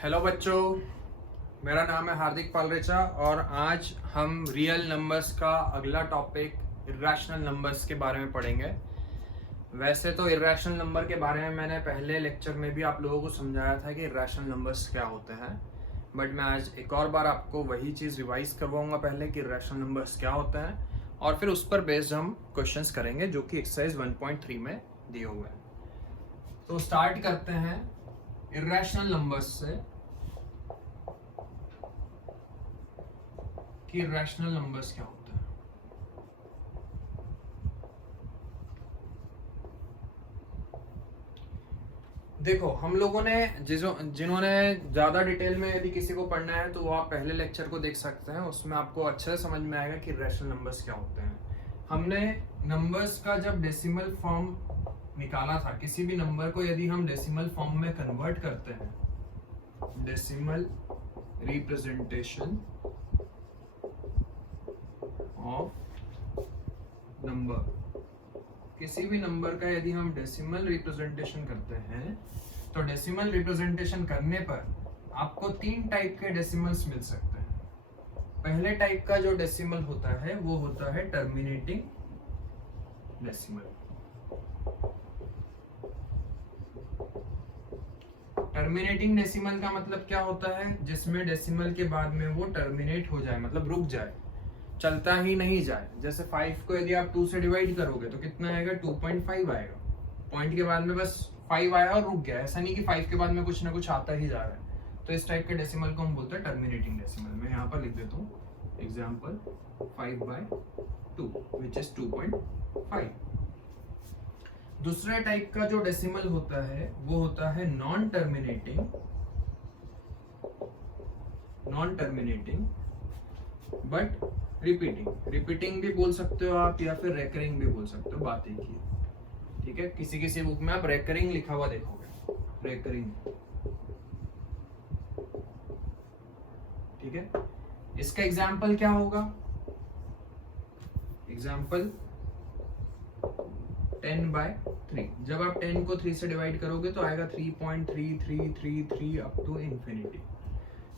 Hello बच्चों, मेरा नाम है हार्दिक पालरेचा और आज हम रियल नंबर्स का अगला टॉपिक इर्रेशनल नंबर्स के बारे में पढ़ेंगे। वैसे तो इर्रेशनल नंबर के बारे में मैंने पहले लेक्चर में भी आप लोगों को समझाया था कि इर्रेशनल नंबर्स क्या होते हैं, बट मैं आज एक और बार आपको वही चीज़ रिवाइज करवाऊंगा पहले कि इर्रेशनल नंबर्स क्या होते हैं और फिर उस पर बेस्ड हम क्वेश्चंस करेंगे जो कि एक्सरसाइज 1.3 में दिए हुए हैं। तो स्टार्ट करते हैं इर्रेशनल नंबर्स से कि इर्रेशनल नंबर्स क्या होते हैं। देखो, हम लोगों ने जिन्होंने ज़्यादा डिटेल में यदि किसी को पढ़ना है तो वो आप पहले लेक्चर को देख सकते हैं, उसमें आपको अच्छे से समझ में आएगा कि इर्रेशनल नंबर्स क्या होते हैं। हमने नंबर्स का जब डेसिमल फॉर्म निकाला था, किसी भी नंबर को यदि हम डेसिमल फॉर्म में कन्वर्ट करते हैं, डेसिमल रिप्रेजेंटेशन ऑफ नंबर, किसी भी नंबर का यदि हम डेसिमल रिप्रेजेंटेशन करते हैं तो डेसिमल रिप्रेजेंटेशन करने पर आपको 3 टाइप के डेसिमल्स मिल सकते हैं। पहले टाइप का जो डेसिमल होता है वो होता है टर्मिनेटिंग डेसिमल। टर्मिनेटिंग डेसिमल का मतलब क्या होता है? जिसमें डेसिमल के बाद में वो टर्मिनेट हो जाए, मतलब रुक जाए, चलता ही नहीं जाए। जैसे 5 को यदि आप 2 से डिवाइड करोगे तो कितना आएगा? 2.5 आएगा। पॉइंट के बाद में बस 5 आया और रुक गया। ऐसा नहीं कि 5 के बाद में कुछ ना कुछ आता ही जा रहा है। तो इस टाइप के डेसिमल को हम बोलते हैं टर्मिनेटिंग डेसिमल। मैं यहाँ पर लिख देता हूँ एग्जाम्पल 5/2 विच इज 2.5। दूसरे टाइप का जो डेसिमल होता है वो होता है नॉन टर्मिनेटिंग बट रिपीटिंग भी बोल सकते हो आप, या फिर रेकरिंग भी बोल सकते हो, बात एक ही है। ठीक है, किसी बुक में आप रेकरिंग लिखा हुआ देखोगे, रेकरिंग। ठीक है, इसका एग्जाम्पल क्या होगा? एग्जाम्पल 10/3। जब आप 10 को 3 से डिवाइड करोगे तो आएगा 3.3333 अप टू इंफिनिटी।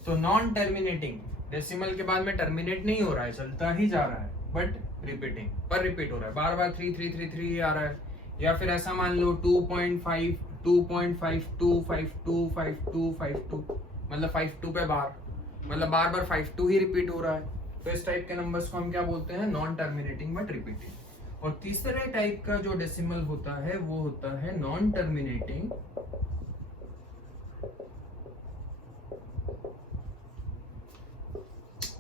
तो नॉन टर्मिनेटिंग, डेसिमल के बाद में टर्मिनेट नहीं हो रहा है, चलता ही जा रहा है, बट रिपीट हो रहा है, बार बार 3333 आ रहा है। या फिर ऐसा मान लो 2.5 2.52 52 52 52, मतलब 52 पे बार, मतलब बार बार 52 ही रिपीट हो रहा है। तो इस टाइप के नंबर्स को हम क्या बोलते हैं? Non terminating but repeating. और तीसरे टाइप का जो डेसिमल होता है वो होता है non terminating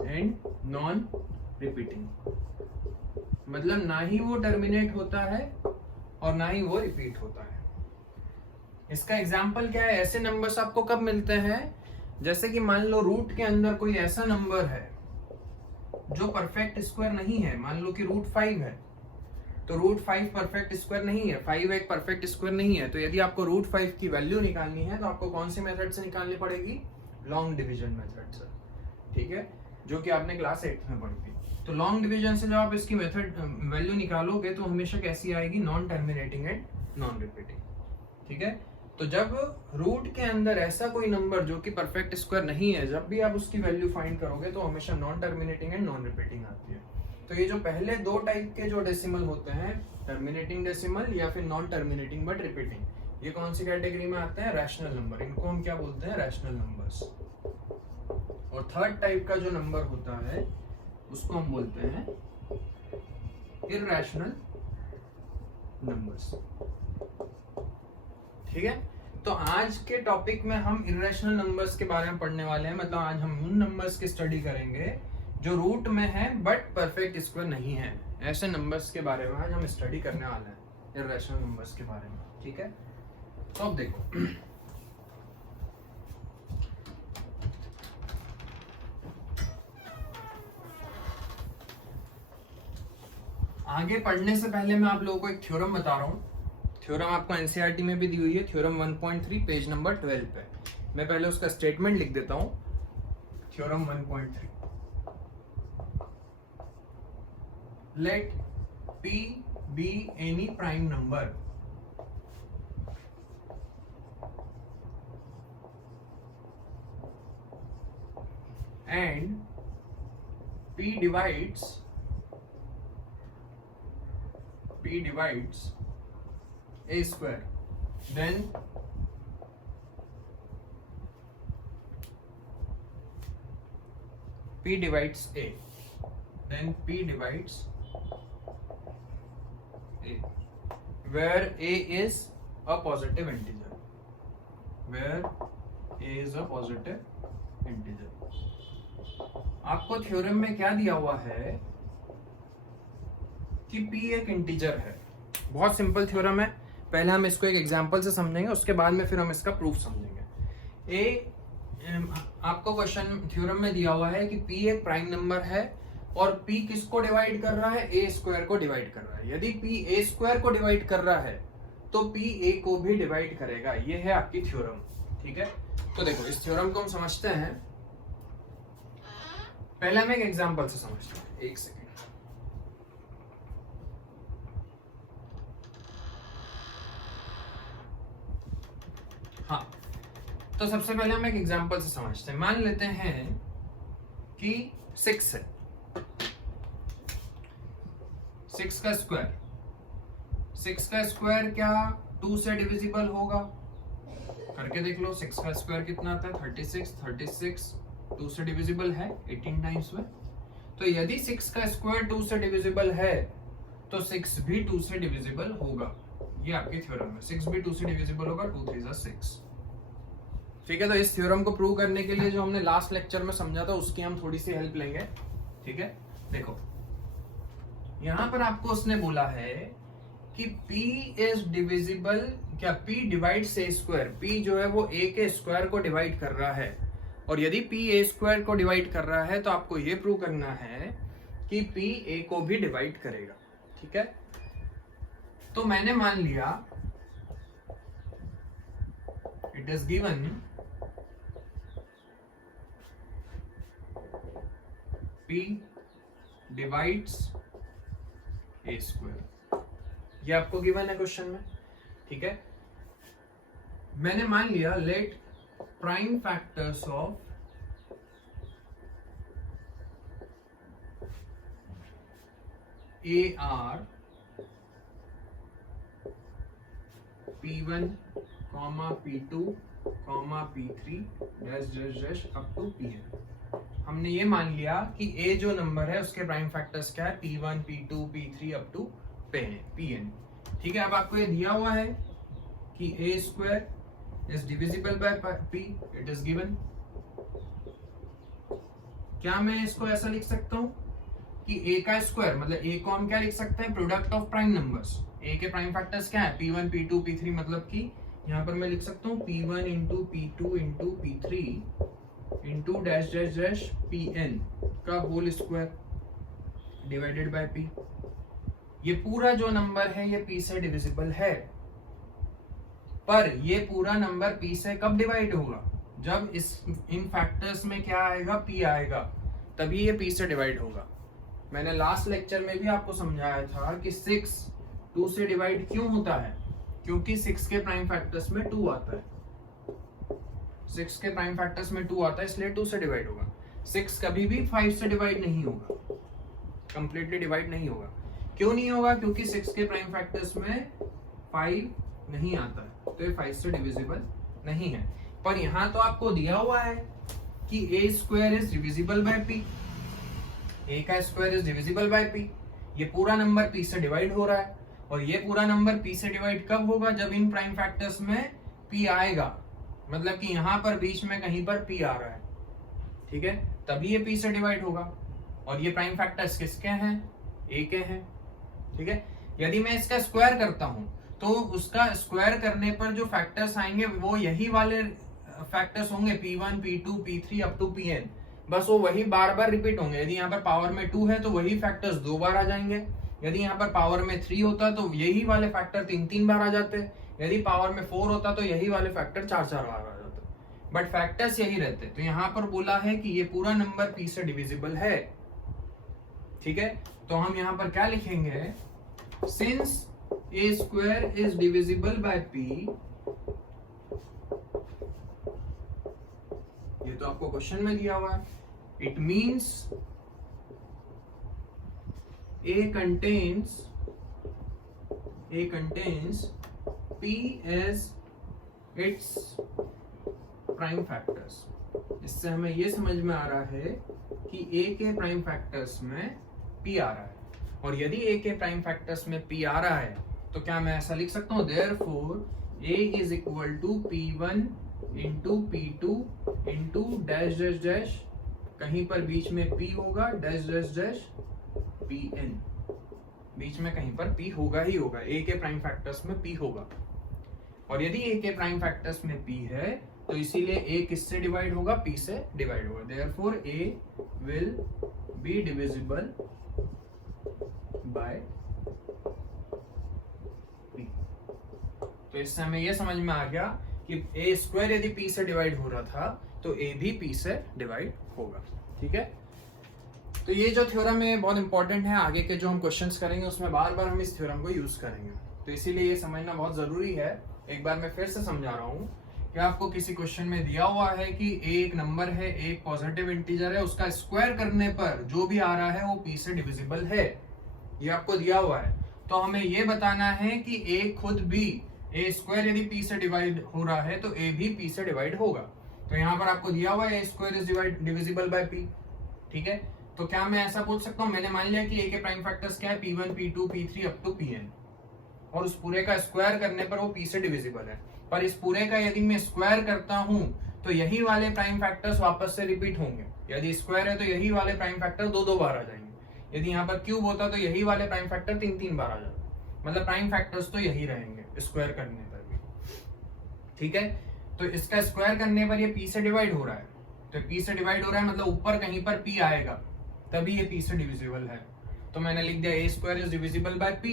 and non repeating, मतलब ना ही वो टर्मिनेट होता है और ना ही वो रिपीट होता है। इसका एग्जाम्पल क्या है? ऐसे नंबर्स आपको कब मिलते हैं? जैसे कि मान लो रूट के अंदर कोई ऐसा नंबर है जो परफेक्ट स्क्वायर नहीं है। मान लो कि रूट 5 है, तो रूट 5 परफेक्ट स्क्वायर नहीं है, 5 एक परफेक्ट स्क्वायर नहीं है। तो यदि आपको रूट 5 की वैल्यू निकालनी है तो आपको कौन सी मेथड से निकालनी पड़ेगी? लॉन्ग डिवीजन मेथड से। ठीक है, जो कि आपने क्लास 8 में पढ़ी थी। तो लॉन्ग डिवीजन से जब आप इसकी मेथड वैल्यू निकालोगे तो हमेशा कैसी आएगी? Non terminating and non repeating. ठीक है, तो जब रूट के अंदर ऐसा कोई नंबर जो कि परफेक्ट स्क्वायर नहीं है, जब भी आप उसकी वैल्यू फाइंड करोगे तो हमेशा non terminating and non repeating आती है। तो ये जो पहले 2 टाइप के जो डेसिमल होते हैं, टर्मिनेटिंग डेसिमल या फिर नॉन टर्मिनेटिंग बट रिपीटिंग, ये कौन सी कैटेगरी में आते हैं? Rational number. इनको हम क्या बोलते हैं? Rational numbers. और थर्ड टाइप का जो नंबर होता है उसको हम बोलते हैं इर्रेशनल नंबर्स। ठीक है, तो आज के टॉपिक में हम इर्रेशनल नंबर्स के बारे में पढ़ने वाले हैं। मतलब आज हम उन नंबर्स की स्टडी करेंगे जो रूट में है बट परफेक्ट स्क्वायर नहीं है। ऐसे नंबर्स के बारे में आज हम स्टडी करने वाले हैं, इर्रेशनल नंबर्स के बारे में। ठीक है, तो अब देखो, आगे पढ़ने से पहले मैं आप लोगों को एक थ्योरम बता रहा हूँ। थ्योरम आपको एनसीईआरटी में भी दी हुई है, थ्योरम 1.3 पेज नंबर 12 पे। मैं पहले उसका स्टेटमेंट लिख देता हूँ। Theorem 1.3, let P be any prime number and P divides A square, then P divides A, where A is a positive integer, आपको थ्योरम में क्या दिया हुआ है कि P एक इंटीजर है। बहुत सिंपल थ्योरम है, पहले हम इसको एक एग्जांपल से समझेंगे, उसके बाद में फिर हम इसका प्रूफ समझेंगे। आपको क्वेश्चन थ्योरम में दिया हुआ है कि P एक प्राइम नंबर है और P किसको डिवाइड कर रहा है, A स्क्वायर को डिवाइड कर रहा है। यदि P A स्क्वायर को डिवाइड कर रहा है तो P A को भी डिवाइड करेगा। ये है आपकी थ्योरम, ठीक है। तो देखो इस थ्योरम को हम समझते हैं, पहले हम एक एग्जांपल से समझते हैं। एक सेकेंड, हाँ, तो सबसे पहले हम एक एग्जांपल से समझते हैं। मान लेते हैं कि 6 है, 6 का स्क्वायर क्या 2 से डिविजिबल होगा? करके देख लो, 6 का स्क्वायर कितना आता है 36 2 से डिविजिबल है 18 टाइम्स में। तो यदि 6 का स्क्वायर 2 से डिविजिबल है तो 6 भी 2 से डिविजिबल होगा। ये आपकी थ्योरम है, 6 भी 2 से डिविजिबल होगा, 2 3 जा 6। ठीक है, तो इस थ्योरम को प्रूव करने के लिए जो हमने लास्ट लेक्चर में समझा था उसकी हम थोड़ी सी हेल्प लेंगे। ठीक है, देखो यहां पर आपको उसने बोला है कि P इज डिविजिबल, क्या P divides A square. P जो है वो A के स्क्वायर को डिवाइड कर रहा है, और यदि P A स्क्वायर को डिवाइड कर रहा है तो आपको ये प्रूव करना है कि P A को भी डिवाइड करेगा। ठीक है, तो मैंने मान लिया it is given P divides A square, ये आपको गिवन है क्वेश्चन में। ठीक है, मैंने मान लिया let prime factors of A are P1, P2, P3 dash up to Pn। हमने ये मान लिया कि A जो नंबर है उसके प्राइम फैक्टर्स क्या है, P1, P2, P3 up to Pn। ठीक है, अब आपको ये दिया हुआ है कि A square is divisible bye P, it is given. क्या मैं इसको ऐसा लिख सकता हूं कि A का स्क्वायर मतलब A को हम क्या लिख सकते हैं, product of prime numbers. A के प्राइम फैक्टर्स क्या है, P1, P2, P3, मतलब कि यहाँ पर मैं लिख सकता हूँ P1 into P2 into P3 into dash dash dash Pn का whole square divided by P। ये पूरा जो नंबर है ये P से डिविजिबल है, पर ये पूरा नंबर P से कब डिवाइड होगा, जब इन फैक्टर्स में क्या आएगा, P आएगा, तभी ये P से डिवाइड होगा। मैंने लास्ट लेक्चर में भी आपको समझाया था कि 6 2 से डिवाइड क्यों होता है, क्योंकि 6 के प्राइम फैक्टर्स में 2 आता है। 6 के प्राइम फैक्टर्स में 2 आता है, इसलिए 2 से डिवाइड होगा। 6 कभी भी 5 से डिवाइड नहीं होगा, कंप्लीटली डिवाइड नहीं होगा। क्यों नहीं होगा, क्योंकि 6 के प्राइम फैक्टर्स में 5 नहीं आता है, तो ये 5 से डिविजिबल नहीं है। पर यहाँ तो आपको दिया हुआ है कि A square is divisible bye P, A का square is divisible bye P। ये पूरा नंबर P से डिवाइड हो रहा है, और ये पूरा नंबर P से डिवाइड कब होगा, जब इन प्राइम फैक्टर्स में P आएगा, मतलब कि यहाँ पर बीच में कहीं पर P आ रहा है। ठीक है, तभी ये P से डिवाइड होगा, और ये प्राइम फैक्टर्स किसके हैं, A के हैं। ठीक है, यदि मैं इसका स्क्वायर करता हूं तो उसका स्क्वायर करने पर जो फैक्टर्स आएंगे वो यही वाले फैक्टर्स होंगे, P1, P2, P3 up to Pn, बस वो वही बार बार रिपीट होंगे। यदि यहाँ पर पावर में 2 है तो वही फैक्टर्स 2 बार आ जाएंगे, यदि यहाँ पर पावर में 3 होता तो यही वाले फैक्टर 3 बार आ जाते, यदि पावर में 4 होता तो यही वाले फैक्टर 4 बार आ जाते, बट फैक्टर्स यही रहते। तो यहाँ पर बोला है कि ये पूरा नंबर P से डिविजिबल है। ठीक है, तो हम यहाँ पर क्या लिखेंगे, since A square is divisible bye P, ये तो आपको क्वेश्चन में दिया हुआ है, it means A contains P as its prime factors। इससे हमें ये समझ में आ रहा है कि A के प्राइम फैक्टर्स में P आ रहा है, और यदि A के प्राइम फैक्टर्स में P आ रहा है तो क्या मैं ऐसा लिख सकता हूँ, therefore A is equal to P1 into P2 into dash dash dash, कहीं पर बीच में P होगा, dash dash dash Pn, बीच में कहीं पर P होगा ही होगा, A के प्राइम फैक्टर्स में P होगा। और यदि A के प्राइम फैक्टर्स में P है तो इसीलिए A किससे डिवाइड होगा, P से डिवाइड होगा। Therefore A will be divisible by P। तो इससे हमें यह समझ में आ गया कि A स्क्वायर यदि P से डिवाइड हो रहा था तो A भी P से डिवाइड होगा। ठीक है, तो ये जो थ्योरम है बहुत इंपॉर्टेंट है, आगे के जो हम क्वेश्चंस करेंगे उसमें बार बार हम इस थ्योरम को यूज करेंगे, तो इसीलिए ये समझना बहुत जरूरी है। एक बार मैं फिर से समझा रहा हूँ कि आपको किसी क्वेश्चन में दिया हुआ है कि एक नंबर है, एक पॉजिटिव इंटीजर है, उसका स्क्वायर करने पर जो भी आ रहा है वो P से डिविजिबल है, ये आपको दिया हुआ है। तो हमें ये बताना है कि A खुद भी, A स्क्वायर यदि P से डिवाइड हो रहा है तो A भी P से डिवाइड होगा। तो यहाँ पर आपको दिया हुआ है A square is divisible bye P। ठीक है, तो क्या मैं ऐसा बोल सकता हूँ, मैंने मान लिया कि A के प्राइम फैक्टर्स क्या है, P1 P2 P3 up to Pn, और उस पूरे का स्क्वायर करने पर वो P से डिविजिबल है। पर इस पूरे का यदि मैं स्क्वायर करता हूं तो यही वाले प्राइम फैक्टर्स वापस से रिपीट होंगे। यदि स्क्वायर है तो यही वाले प्राइम फैक्टर दो बार आ जाएंगे, यदि यहाँ पर क्यूब होता तो यही वाले प्राइम फैक्टर तीन बार आ जाते, मतलब प्राइम फैक्टर्स तो यही रहेंगे स्क्वायर करने पर भी। ठीक है, तो इसका स्क्वायर करने पर ये P से डिवाइड हो रहा है, तो P से डिवाइड हो रहा है मतलब ऊपर कहीं पर P आएगा तभी ये P से डिविजिबल है। तो मैंने लिख दिया A square is divisible bye P।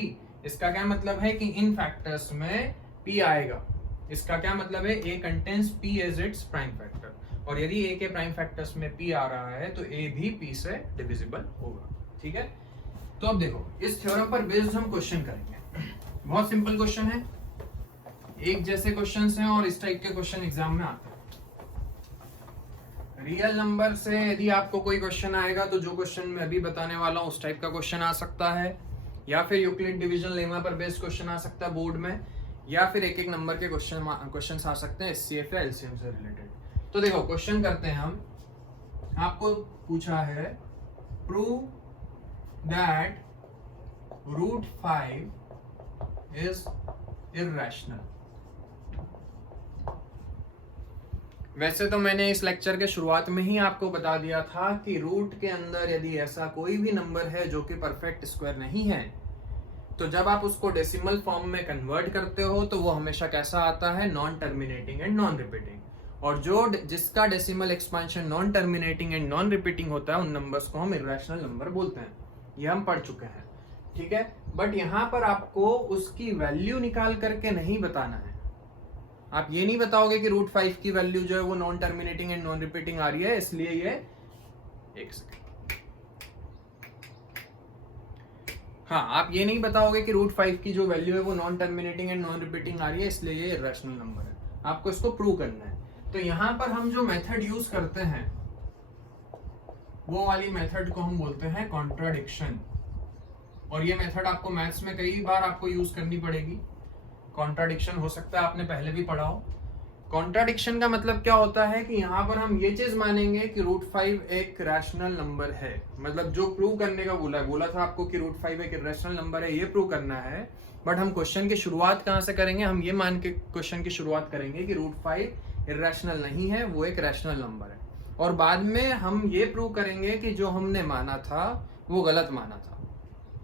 इसका क्या मतलब है कि इन फैक्टर्स में P आएगा। इसका क्या मतलब है, A contains P as its prime factor, और यदि A के प्राइम फैक्टर्स में P आ रहा है तो A भी P से डिविजिबल होगा। ठीक है, तो अब देखो इस थ्योरम पर बेस्ड हम क्वेश्चन करेंगे। बहुत सिंपल क्वेश्चन है, एक जैसे क्वेश्चंस हैं और इस टाइप के क्वेश्चन एग्जाम में आते हैं। रियल नंबर से यदि आपको कोई क्वेश्चन आएगा तो जो क्वेश्चन मैं अभी बताने वाला हूँ उस टाइप का क्वेश्चन आ सकता है, या फिर यूक्लिड डिवीजन लेमा पर बेस्ड क्वेश्चन आ सकता है बोर्ड में, या फिर एक एक नंबर के क्वेश्चन आ सकते हैं एचसीएफ या एलसीएम से रिलेटेड। तो देखो क्वेश्चन करते हैं हम। आपको पूछा है प्रूव दैट √5 इज इर्रेशनल। वैसे तो मैंने इस लेक्चर के शुरुआत में ही आपको बता दिया था कि रूट के अंदर यदि ऐसा कोई भी नंबर है जो कि परफेक्ट स्क्वायर नहीं है तो जब आप उसको डेसिमल फॉर्म में कन्वर्ट करते हो तो वो हमेशा कैसा आता है, non terminating and non repeating. और जो जिसका decimal expansion non terminating and non repeating होता है उन नंबर्स को हम इर्रेशनल नंबर बोलते हैं, ये हम पढ़ चुके हैं। ठीक है, बट यहाँ पर आपको उसकी वैल्यू निकाल करके नहीं बताना है। आप ये नहीं बताओगे कि √5 की वैल्यू जो है वो non terminating and non repeating आ रही है, इसलिए ये एक सेकंड, हाँ आप ये नहीं बताओगे कि √5 की जो वैल्यू है वो non terminating and non repeating आ रही है इसलिए ये इर्रेशनल नंबर है। आपको इसको प्रूव करना है। तो यहां पर हम जो मेथड यूज करते हैं वो वाली मेथड को हम बोलते हैं कॉन्ट्राडिक्शन, और ये मेथड आपको मैथ्स में कई बार आपको यूज करनी पड़ेगी। कॉन्ट्राडिक्शन हो सकता है आपने पहले भी पढ़ा हो। कॉन्ट्राडिक्शन का मतलब क्या होता है कि यहाँ पर हम ये चीज मानेंगे कि √5 एक रैशनल नंबर है, मतलब जो प्रूव करने का बोला था आपको कि √5 एक रैशनल नंबर है, ये प्रूव करना है। बट हम क्वेश्चन की शुरुआत कहाँ से करेंगे, हम ये मान के क्वेश्चन की शुरुआत करेंगे कि √5 इर्रेशनल नहीं है, वो एक रैशनल नंबर है, और बाद में हम ये प्रूव करेंगे कि जो हमने माना था वो गलत माना था।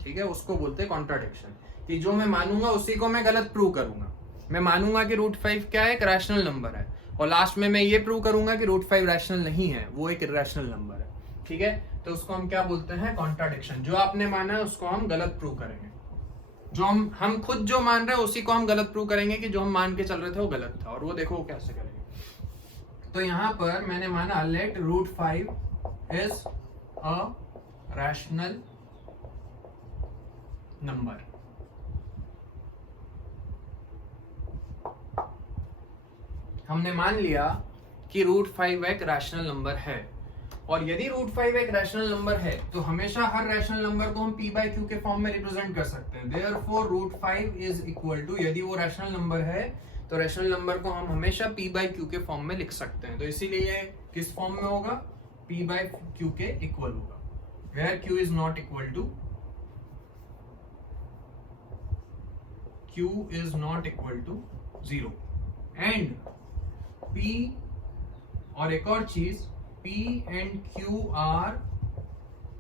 ठीक है, उसको बोलते हैं कॉन्ट्राडिक्शन, कि जो मैं मानूंगा उसी को मैं गलत प्रूव करूंगा। मैं मानूंगा कि √5 क्या है, एक रैशनल नंबर है, और लास्ट में मैं ये प्रूव करूंगा कि √5 रैशनल नहीं है, वो एक इर्रेशनल नंबर है। ठीक है, तो उसको हम क्या बोलते हैं, कॉन्ट्राडिक्शन। जो आपने माना है उसको हम गलत प्रूव करेंगे, जो हम खुद जो मान रहे हैं उसी को हम गलत प्रूव करेंगे कि जो हम मान के चल रहे थे वो गलत था। और वो देखो वो कैसे करेंगे। तो यहाँ पर मैंने माना let √5 is a rational number. हमने मान लिया कि √5 एक रैशनल नंबर है, और यदि रूट 5 एक रैशनल नंबर है तो हमेशा हर रैशनल नंबर को हम p बाई क्यू के फॉर्म में रिप्रेजेंट कर सकते हैं। Therefore root 5 is equal to, यदि वो रैशनल नंबर है तो रैशनल नंबर को हम हमेशा p बाई क्यू के फॉर्म में लिख सकते हैं। तो इसीलिए ये किस फॉर्म में होगा, p बाई क्यू के इक्वल होगा, where q is not equal to, q is not equal to 0 and p, और एक और चीज, p and q are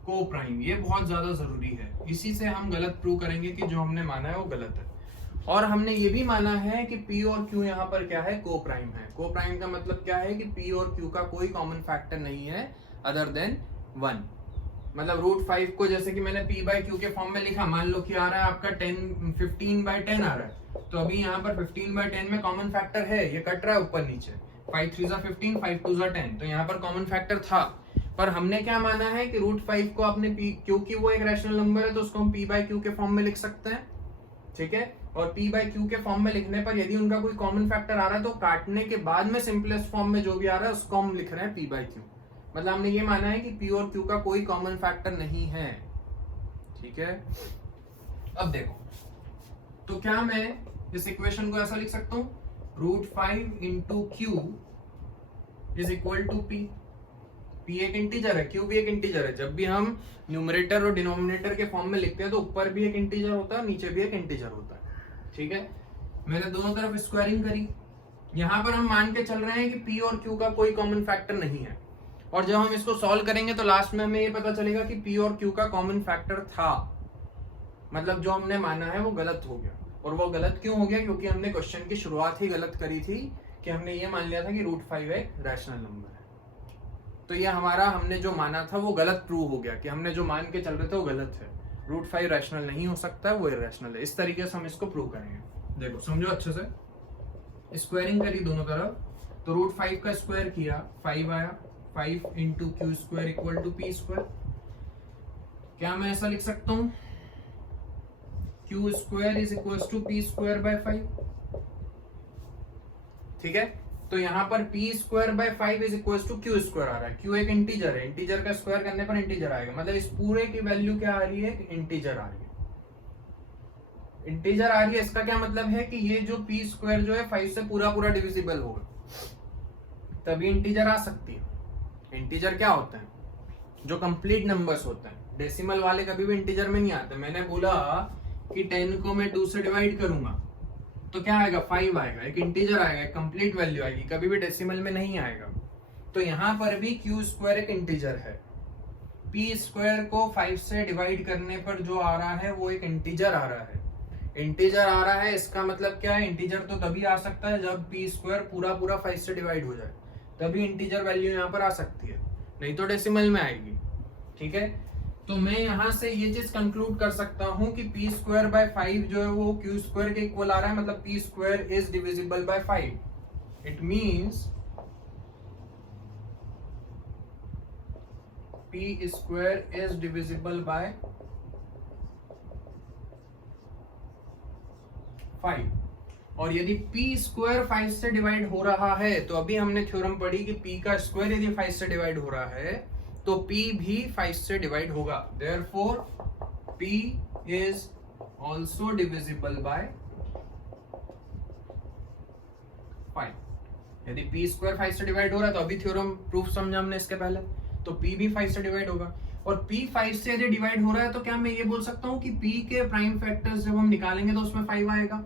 coprime. ये बहुत ज्यादा जरूरी है, इसी से हम गलत प्रूव करेंगे कि जो हमने माना है वो गलत है। और हमने ये भी माना है कि p और q यहाँ पर क्या है, को प्राइम है। को प्राइम का मतलब क्या है कि p और q का कोई कॉमन फैक्टर नहीं है अदर देन 1। मतलब रूट 5 को जैसे कि मैंने p बाई क्यू के फॉर्म में लिखा, मान लो कि आ रहा है आपका 15 बाई 10 आ रहा है, तो अभी यहाँ पर 15 बाई 10 में कॉमन फैक्टर है, ये कट रहा है ऊपर नीचे, 5 3 15, 5 2 10, तो यहाँ पर कॉमन फैक्टर था। पर हमने क्या माना है कि रूट 5 को आपने p, क्योंकि वो एक रैशनल नंबर है तो उसको हम p बाई क्यू के फॉर्म में लिख सकते हैं, ठीक है। और p बाई क्यू के फॉर्म में लिखने पर यदि उनका कोई कॉमन फैक्टर आ रहा है तो काटने के बाद में सिंपलेस्ट फॉर्म में जो भी आ रहा है उसको हम लिख रहे हैं p बाई क्यू। मतलब हमने ये माना है कि p और q का कोई कॉमन फैक्टर नहीं है, ठीक है। अब देखो, तो क्या मैं इस इक्वेशन को ऐसा लिख सकता हूं, root 5 into q is equal to p। p एक इंटीजर है, q भी एक इंटीजर है। जब भी हम न्यूमरेटर और डिनोमिनेटर के फॉर्म में लिखते हैं तो ऊपर भी एक इंटीजर होता है, नीचे भी एक इंटीजर होता है, ठीक है। मैंने दोनों तरफ स्क्वायरिंग करी। यहां पर हम मान के चल रहे हैं कि p और q का कोई कॉमन फैक्टर नहीं है, और जब हम इसको सॉल्व करेंगे तो लास्ट में हमें ये पता चलेगा कि p और q का कॉमन फैक्टर था। मतलब जो हमने माना है वो गलत हो गया। और वो गलत क्यों हो गया, क्योंकि हमने क्वेश्चन की शुरुआत ही गलत करी थी कि हमने ये मान लिया था कि रूट 5 एक रैशनल नंबर है। तो ये हमारा हमने जो माना था वो गलत प्रूव हो गया कि हमने जो मान के चल रहे थे वो गलत है। रूट 5 रैशनल नहीं हो सकता है, वो इरैशनल है। इस तरीके से हम इसको प्रूव करेंगे। देखो समझो अच्छे से, स्क्वायरिंग करी दोनों तरफ, तो रूट 5 का स्क्वायर किया, 5 आया, 5 into q square equal to p square. क्या मैं ऐसा लिख सकता हूं, q square is equal to p square by 5, ठीक है। तो यहाँ पर p square by 5 is equal to q square आ रहा है। q एक इंटीजर है, इंटीजर का स्क्वायर करने पर इंटीजर आएगा। मतलब इस पूरे की वैल्यू क्या आ रही है, इंटीजर आ रही है, इंटीजर आ रही है। इसका क्या मतलब है कि ये जो p स्क्वायर जो है 5 से पूरा पूरा डिविजिबल होगा, तभी इंटीजर आ सकती है। इंटीजर क्या होता है, जो कंप्लीट नंबर्स होते हैं। डेसिमल वाले कभी भी इंटीजर में नहीं आते। मैंने बोला कि 10 को मैं 2 से डिवाइड करूंगा तो क्या आएगा, 5 आएगा, एक इंटीजर आएगा, एक कंप्लीट वैल्यू आएगी, कभी भी डेसिमल में नहीं आएगा। तो यहाँ पर भी क्यू स्क्वायर एक इंटीजर है, पी स्क्वायर को 5 से डिवाइड करने पर जो आ रहा है वो एक इंटीजर आ रहा है। इंटीजर आ रहा है, इसका मतलब क्या है, इंटीजर तो तभी आ सकता है जब पी स्क्वायर पूरा पूरा 5 से डिवाइड हो जाए, तभी इंटीजर वैल्यू यहाँ पर आ सकती है, नहीं तो डेसिमल में आएगी, ठीक है। तो मैं यहां से ये चीज कंक्लूड कर सकता हूं कि p स्क्वायर बाय 5 जो है वो q स्क्वायर के इक्वल आ रहा है। मतलब p square is divisible by 5। It means p square is divisible by 5। और यदि p स्क्वायर 5 से डिवाइड हो रहा है तो अभी हमने थ्योरम पढ़ी कि p का स्क्वायर यदि 5 से डिवाइड हो रहा है तो p भी 5 से डिवाइड होगा। Therefore, p is also divisible by 5। यदि p स्क्वायर 5 से डिवाइड हो रहा है तो अभी थ्योरम प्रूफ समझा हमने इसके पहले, तो p भी 5 से डिवाइड होगा। और p 5 से यदि डिवाइड हो रहा है तो क्या मैं ये बोल सकता हूँ कि p के प्राइम फैक्टर्स जब हम निकालेंगे तो उसमें 5 आएगा,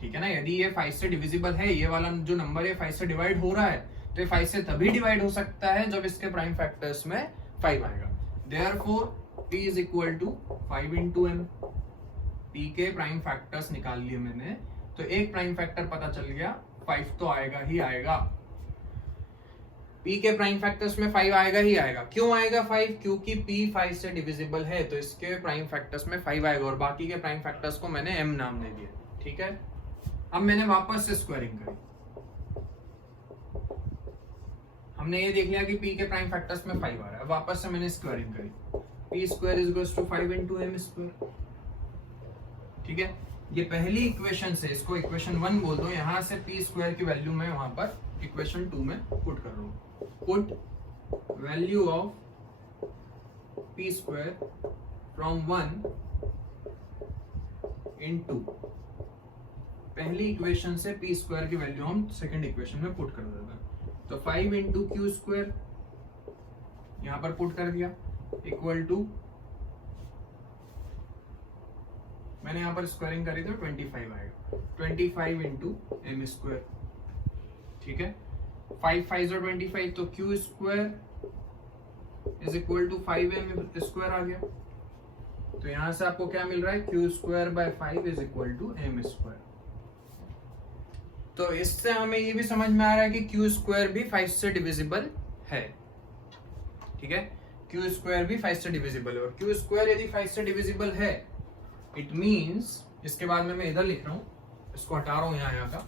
ठीक है ना। यदि ये 5 से डिविजिबल है, ये वाला जो नंबर है 5 से डिवाइड हो रहा है, तो ये 5 से तभी डिवाइड हो सकता है जब इसके प्राइम फैक्टर्स में 5 आएगा। Therefore, p is equal to 5 into m। p के प्राइम फैक्टर्स निकाल लिए मैंने, तो एक प्राइम फैक्टर पता चल गया, 5 तो आएगा ही आएगा। p के प्राइम फैक्टर्स में 5 आएगा ही आएगा। क्यों आएगा 5? क्योंकि p 5 से डिविजिबल है, तो इसके प्राइम फैक्टर्स में 5 आएगा, और बाकी के प्राइम फैक्टर्स को मैंने m नाम दे दिया, ठीक है। अब मैंने वापस से स्क्वायरिंग करी, हमने ये देख लिया कि p के प्राइम फैक्टर्स में 5 आ रहा है। वापस से मैंने स्क्वायरिंग करी, p square is equal to 5 into m square, ठीक है। ये पहली इक्वेशन से, इसको इक्वेशन 1 बोल दो, यहाँ से p स्क्वायर की वैल्यू मैं वहां पर इक्वेशन 2 में पुट कर रहा हूँ। Put value of P square from 1 into पहली इक्वेशन से पी स्क्वायर की वैल्यू हम सेकंड इक्वेशन में पुट कर देते हैं। तो 5 इंटू क्यू स्क्वायर यहां पर पुट कर दिया इक्वल टू, मैंने यहां पर स्क्वायरिंग करी तो 25 आएगा, 25 इंटू एम स्क्वायर। ठीक है, 5 5 25, तो q square is equal to 5m square आ गया। तो यहां से आपको क्या मिल रहा है, q square by 5 is equal to m square. तो इससे हमें ये भी समझ में आ रहा है कि क्यू स्क्वायर भी 5 से डिविजिबल है। ठीक है, क्यू स्क्वायर भी 5 से डिविजिबल है, और क्यू स्क्वायर यदि 5 से डिविजिबल है इट मींस, इसके बाद में मैं इधर लिख रहा हूं, इसको हटा रहा हूं यहाँ का,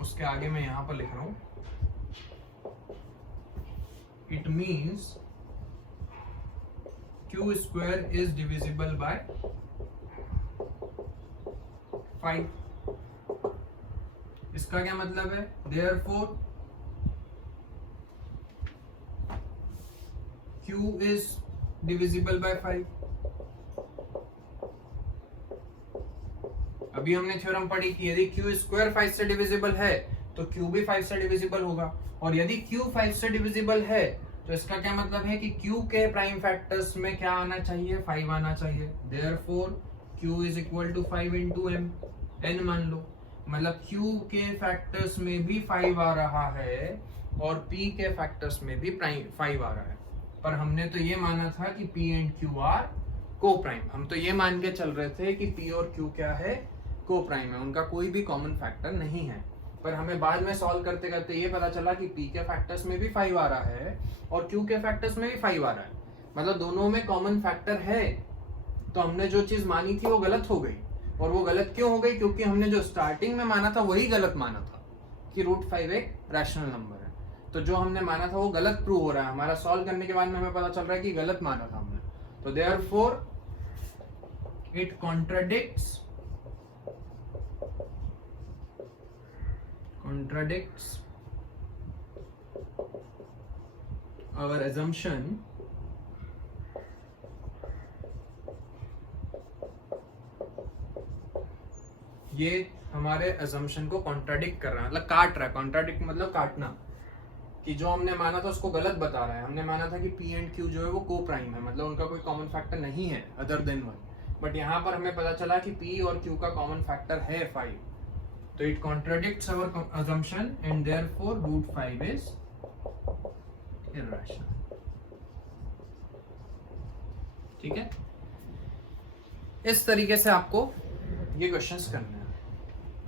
उसके आगे मैं यहां पर लिख रहा हूं, it means Q square is divisible by 5। इसका क्या मतलब है, therefore Q is divisible by 5। अभी हमने थ्योरम पढ़ी कि यदि Q स्क्वायर 5 से डिविजिबल है तो Q भी 5 से डिविजिबल होगा, और यदि Q 5 से डिविजिबल है तो इसका क्या मतलब है कि Q के प्राइम फैक्टर्स में क्या आना चाहिए, 5 आना चाहिए। Therefore Q is equal to 5 into m, n मान लो, मतलब Q के फैक्टर्स में भी 5 आ रहा है और P के फैक्टर्स में भी 5 आ रहा है। पर हमने तो ये माना था कि P एंड Q आर को प्राइम, हम तो ये मान के चल रहे थे कि P और Q क्या है, को प्राइम है, उनका कोई भी कॉमन फैक्टर नहीं है। पर हमें बाद में सॉल्व करते करते ये पता चला कि P के फैक्टर्स में भी 5 आ रहा है और Q के फैक्टर्स में भी 5 आ रहा है, मतलब दोनों में कॉमन फैक्टर है। तो हमने जो चीज मानी थी वो गलत हो गई, और वो गलत क्यों हो गई, क्योंकि हमने जो स्टार्टिंग में माना था वही गलत माना था कि √5 एक रैशनल नंबर है। तो जो हमने माना था वो गलत प्रूव हो रहा है, हमारा सॉल्व करने के बाद में हमें पता चल रहा है कि गलत माना था हमने। तो therefore it contradicts our assumption ये हमारे assumption को कॉन्ट्राडिक्ट कर रहा है, मतलब काट रहा है। कॉन्ट्राडिक्ट मतलब काटना, कि जो हमने माना था उसको गलत बता रहा है। हमने माना था कि P एंड Q जो है वो को प्राइम है, मतलब उनका कोई कॉमन फैक्टर नहीं है अदर देन 1, बट यहाँ पर हमें पता चला कि P और Q का कॉमन फैक्टर है 5। तो it contradicts our assumption and therefore √5 is irrational। ठीक है, इस तरीके से आपको ये क्वेश्चंस करने हैं।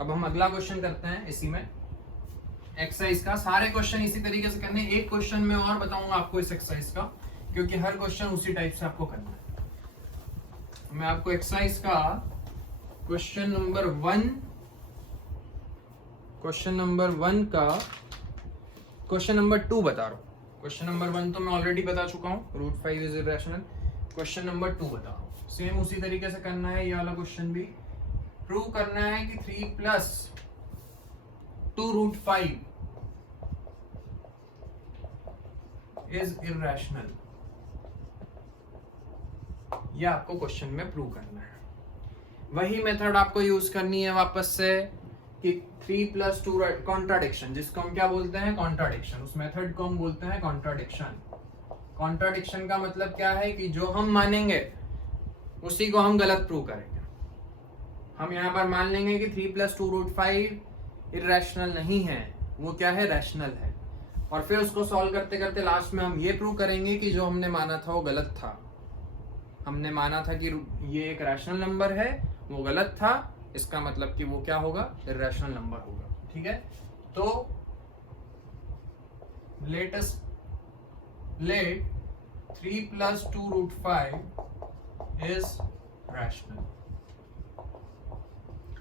अब हम अगला क्वेश्चन करते हैं इसी में एक्सरसाइज का। सारे क्वेश्चन इसी तरीके से करने, एक क्वेश्चन में और बताऊंगा आपको इस एक्सरसाइज का, क्योंकि हर क्वेश्चन उसी टाइप से आपको करना है। मैं आपको एक्सरसाइज का क्वेश्चन नंबर 1 का क्वेश्चन नंबर 2 बता रहा हूं। क्वेश्चन नंबर 1 तो मैं ऑलरेडी बता चुका हूं, √5 इज इरैशनल। क्वेश्चन नंबर 2 बता रहा हूं, सेम उसी तरीके से करना है। ये वाला क्वेश्चन भी प्रूव करना है कि 3 + 2√5 इज इरैशनल। ये आपको क्वेश्चन में प्रूव करना है। वही मेथड आपको यूज करनी है वापस से कि 3 + 2 कॉन्ट्राडिक्शन, जिसको हम क्या बोलते हैं, कॉन्ट्राडिक्शन। उस मेथड को हम बोलते हैं कॉन्ट्राडिक्शन। कॉन्ट्राडिक्शन का मतलब क्या है कि जो हम मानेंगे उसी को हम गलत प्रूव करेंगे। हम यहाँ पर मान लेंगे कि 3 + 2√5 इरैशनल नहीं है, वो क्या है, रैशनल है, और फिर उसको सॉल्व करते करते लास्ट में हम ये प्रूव करेंगे कि जो हमने माना था वो गलत था। हमने माना था कि ये एक रैशनल नंबर है, वो गलत था, इसका मतलब कि वो क्या होगा, इरैशनल नंबर होगा। ठीक है, तो let 3 + 2√5 is rational।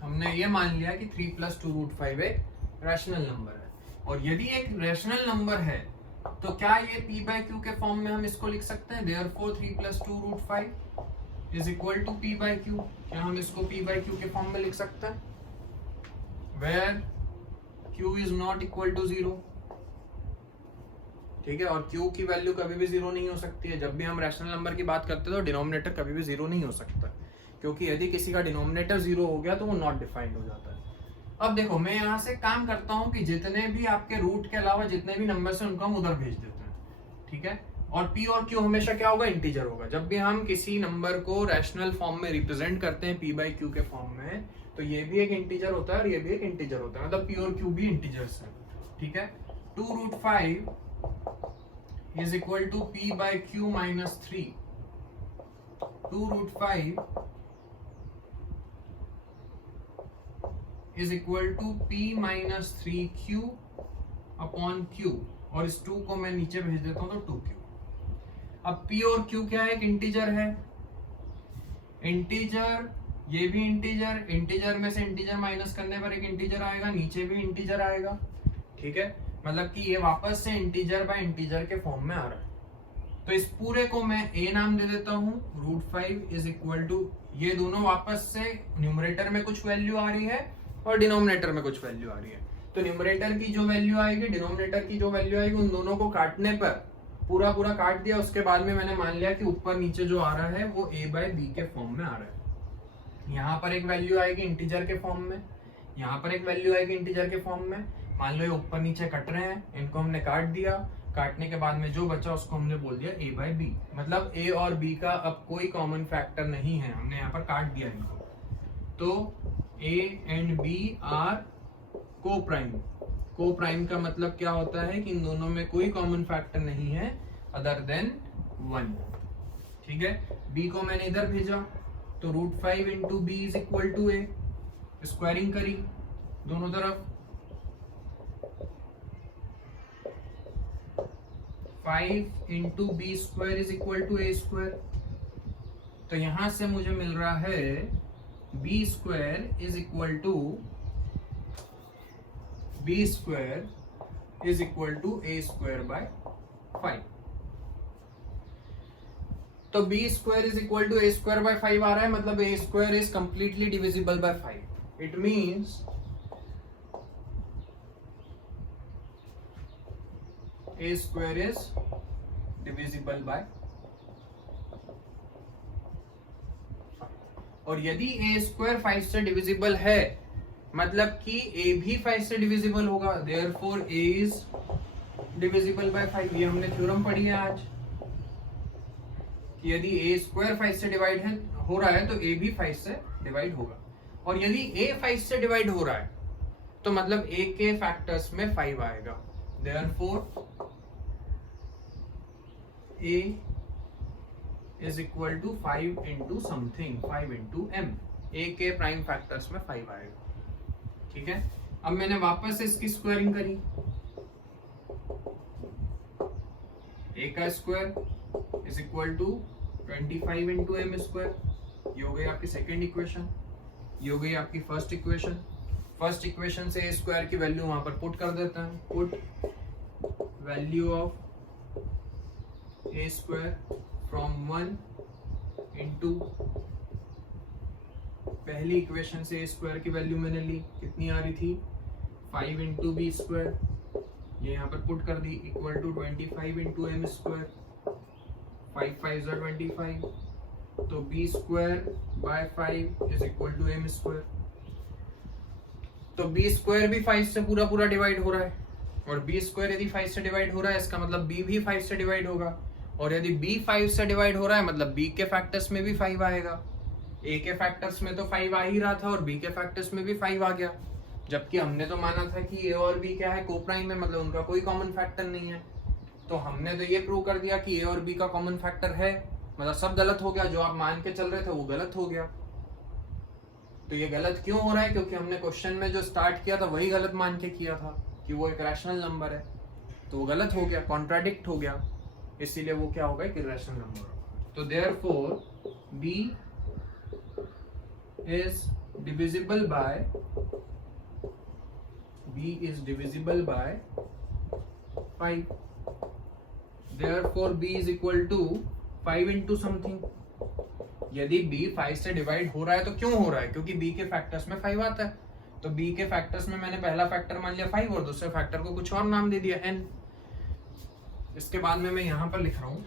हमने ये मान लिया कि 3 + 2√5 एक रैशनल नंबर है, और यदि एक रैशनल नंबर है तो क्या ये P/Q के फॉर्म में हम इसको लिख सकते हैं। Therefore 3 + 2√5 is equal to P/Q। क्या हम इसको P/Q के फॉर्म में लिख सकते हैं, where Q is not equal to 0। ठीक है। और q की वैल्यू कभी भी 0 नहीं हो सकती है। जब भी हम रैशनल नंबर की बात करते हैं तो डिनोमिनेटर कभी भी 0 नहीं हो सकता, क्योंकि यदि किसी का डिनोमिनेटर 0 हो गया तो वो नॉट डिफाइंड हो जाता है। अब देखो मैं यहाँ से काम करता हूँ कि जितने भी आपके रूट के अलावा जितने भी नंबर्स हैं उनको हम उधर भेज देते हैं, ठीक है। और p और q हमेशा क्या होगा, इंटीजर होगा। जब भी हम किसी नंबर को रैशनल फॉर्म में रिप्रेजेंट करते हैं p/q के फॉर्म में, तो ये भी एक इंटीजर होता है और ये भी एक इंटीजर होता है, मतलब p और q भी इंटीजर्स हैं, ठीक है। 2√5 is equal to p/q minus 3। 2√5 is equal to p minus 3q upon q, और इस 2 को मैं नीचे भेज देता हूं तो 2q। अब p और q क्या है, एक इंटीजर है। इंटीजर, ये भी इंटीजर, इंटीजर में से इंटीजर माइनस करने पर एक इंटीजर आएगा, नीचे भी इंटीजर आएगा, ठीक है। मतलब कि ये वापस से इंटीजर बाय इंटीजर के फॉर्म में आ रहा है। तो इस पूरे को मैं a नाम दे देता हूं। √5 इज इक्वल टू, ये दोनों वापस से न्यूमरेटर में कुछ वैल्यू आ रही है और डिनोमिनेटर में कुछ वैल्यू आ रही है। तो न्यूमरेटर की जो वैल्यू आएगी, डिनोमिनेटर की जो वैल्यू आएगी, उन दोनों को काटने पर पूरा काट दिया। उसके बाद में मैंने मान लिया कि ऊपर नीचे जो आ रहा है वो a/b के फॉर्म में आ रहा है। यहाँ पर एक वैल्यू आएगी इंटीजर के फॉर्म में, यहाँ पर एक वैल्यू आएगी इंटीजर के फॉर्म में। मान लो ये ऊपर नीचे कट रहे हैं, इनको हमने काट दिया। काटने के बाद में जो बचा उसको हमने बोल दिया a/b, मतलब a और b का अब कोई कॉमन फैक्टर नहीं है, हमने यहाँ पर काट दिया इनको। तो a and b are coprime. Coprime का मतलब क्या होता है कि इन दोनों में कोई कॉमन फैक्टर नहीं है अदर देन 1, ठीक है। b को मैंने इधर भेजा, तो √5 into b is equal to a, squaring करी दोनों तरफ, 5 into b square is equal to a square. तो यहां से मुझे मिल रहा है b square is equal to a square by 5। तो b square is equal to a square by 5 आ रहा है, मतलब a square is completely divisible by 5। It means a square is divisible by 5। और यदि a स्क्वायर 5 से divisible है, मतलब कि a भी 5 से डिविजिबल होगा, therefore a is divisible by 5। ये हमने थ्योरम पढ़ी है आज कि यदि a स्क्वायर 5 से डिवाइड हो रहा है तो a भी 5 से डिवाइड होगा। और यदि a 5 से डिवाइड हो रहा है तो मतलब a के फैक्टर्स में 5 आएगा, therefore a is equal to 5 into something, 5 into m। a के प्राइम फैक्टर्स में 5 आएगा, ठीक है। अब मैंने वापस इसकी स्क्वायरिंग करी, a का square is equal to 25 into m square. ये हो गई आपकी सेकेंड इक्वेशन, ये हो गई आपकी फर्स्ट इक्वेशन। फर्स्ट इक्वेशन से a स्क्वायर की वैल्यू वहां पर पुट कर देते हैं, put value of a square from 1 into, पहली इक्वेशन से a स्क्वायर की वैल्यू मैंने ली, कितनी आ रही थी, 5 इंटू बी स्क्वायर, ये यहाँ पर पुट कर दी, equal to 25 into m square, 5 5 25, तो b square by 5 is equal to m square. तो b स्क्वायर भी 5 से पूरा डिवाइड हो रहा है, और b स्क्वायर यदि 5 से डिवाइड हो रहा है इसका मतलब b भी 5 से डिवाइड होगा, और यदि b 5 से डिवाइड हो रहा है मतलब b के फैक्टर्स में भी 5 आएगा। a के फैक्टर्स में तो 5 आ ही रहा था और b के फैक्टर्स में भी 5 आ गया, जबकि हमने तो माना था कि a और b क्या है, कोप्राइम है, मतलब उनका कोई कॉमन फैक्टर नहीं है। तो हमने तो ये प्रूव कर दिया कि a और b का कॉमन फैक्टर है, मतलब सब गलत हो गया, जो आप मान के चल रहे थे वो गलत हो गया। तो ये गलत क्यों हो रहा है, क्योंकि हमने क्वेश्चन में जो स्टार्ट किया था वही गलत मान के किया था कि वो एक रैशनल नंबर है, तो वो गलत हो गया, कॉन्ट्राडिक्ट हो गया, इसीलिए वो क्या होगा, एक इरेशनल नंबर। तो therefore b is divisible by 5, therefore b is equal to 5 into something। यदि b 5 से डिवाइड हो रहा है तो क्यों हो रहा है, क्योंकि b के फैक्टर्स में 5 आता है, तो b के फैक्टर्स में मैंने पहला फैक्टर मान लिया 5 और दूसरे फैक्टर को कुछ और नाम दे दिया n। इसके बाद में मैं यहां पर लिख रहा हूं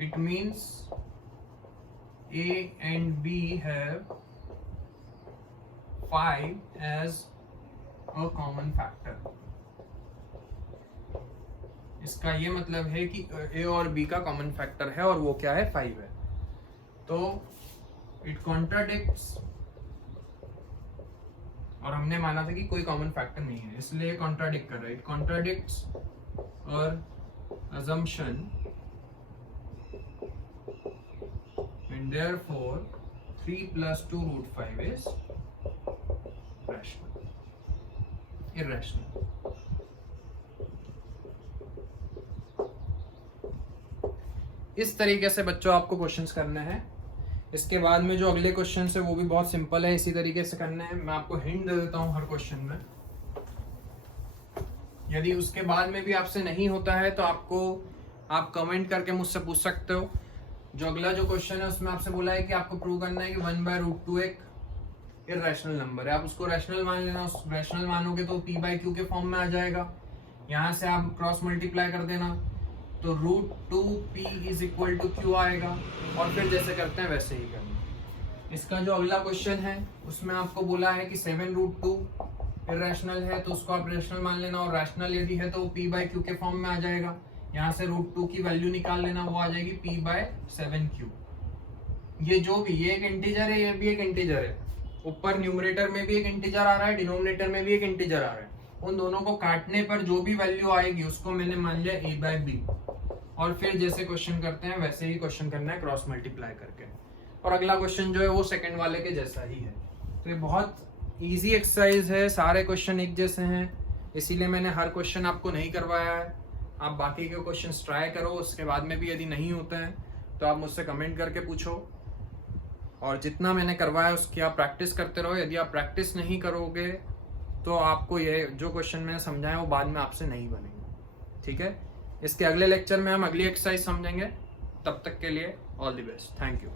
it means A and B have 5 as a common factor. इसका ये मतलब है कि A और B का कॉमन फैक्टर है और वो क्या है 5 है। तो इट कॉन्ट्राडिक्ट्स, और हमने माना था कि कोई कॉमन फैक्टर नहीं है इसलिए कॉन्ट्राडिक्ट कर रहा है। इट कॉन्ट्राडिक्ट्स और assumption and therefore 3 plus 2 root 5 is rational, irrational. इस तरीके से बच्चों आपको क्वेश्चंस करने हैं। इसके बाद में जो अगले क्वेश्चन है वो भी बहुत सिंपल है, इसी तरीके से करने हैं। मैं आपको हिंट दे देता हूं हर क्वेश्चन में। यदि उसके बाद में भी आपसे नहीं होता है तो आप कमेंट करके मुझसे पूछ सकते हो। जो अगला जो क्वेश्चन है उसमें आपसे बोला है कि आपको प्रूव करना है कि 1/√2 एक इररेशनल नंबर है। आप उसको रैशनल मान लेना, उस रैशनल मानोगे तो p/q के फॉर्म में आ जाएगा। यहाँ से आप क्रॉस मल्टीप्लाई कर देना तो √2p = q आएगा, और फिर जैसे करते हैं वैसे ही करना। इसका जो अगला क्वेश्चन है उसमें आपको बोला है कि 7√2 इररेशनल है तो उसको आप रैशनल मान लेना, और रैशनल यदि है तो p/q के फॉर्म में आ जाएगा। यहाँ से √2 की वैल्यू निकाल लेना, वो आ जाएगी p/7q। ये जो भी, ये एक इंटीजर है, ये भी एक इंटीजर है। ऊपर न्यूमरेटर में भी एक इंटीजर आ रहा है, डिनोमिनेटर में भी एक इंटीजर आ रहा है। उन दोनों को काटने पर जो भी वैल्यू आएगी उसको मैंने मान लिया a/b, और फिर जैसे क्वेश्चन करते हैं वैसे ही क्वेश्चन करना है क्रॉस मल्टीप्लाई करके। और अगला क्वेश्चन जो है वो सेकंड वाले के जैसा ही है। तो ये बहुत इजी एक्सरसाइज है, सारे क्वेश्चन एक जैसे हैं, इसीलिए मैंने हर क्वेश्चन आपको नहीं करवाया है। आप बाकी के क्वेश्चंस ट्राई करो, उसके बाद में भी यदि नहीं होते हैं तो आप मुझसे कमेंट करके पूछो, और जितना मैंने करवाया उसकी आप प्रैक्टिस करते रहो। यदि आप प्रैक्टिस नहीं करोगे तो आपको ये जो क्वेश्चन मैंने समझाया वो बाद में आपसे नहीं बनेंगे, ठीक है। इसके अगले लेक्चर में हम अगली एक्सरसाइज समझेंगे। तब तक के लिए all the best, thank you.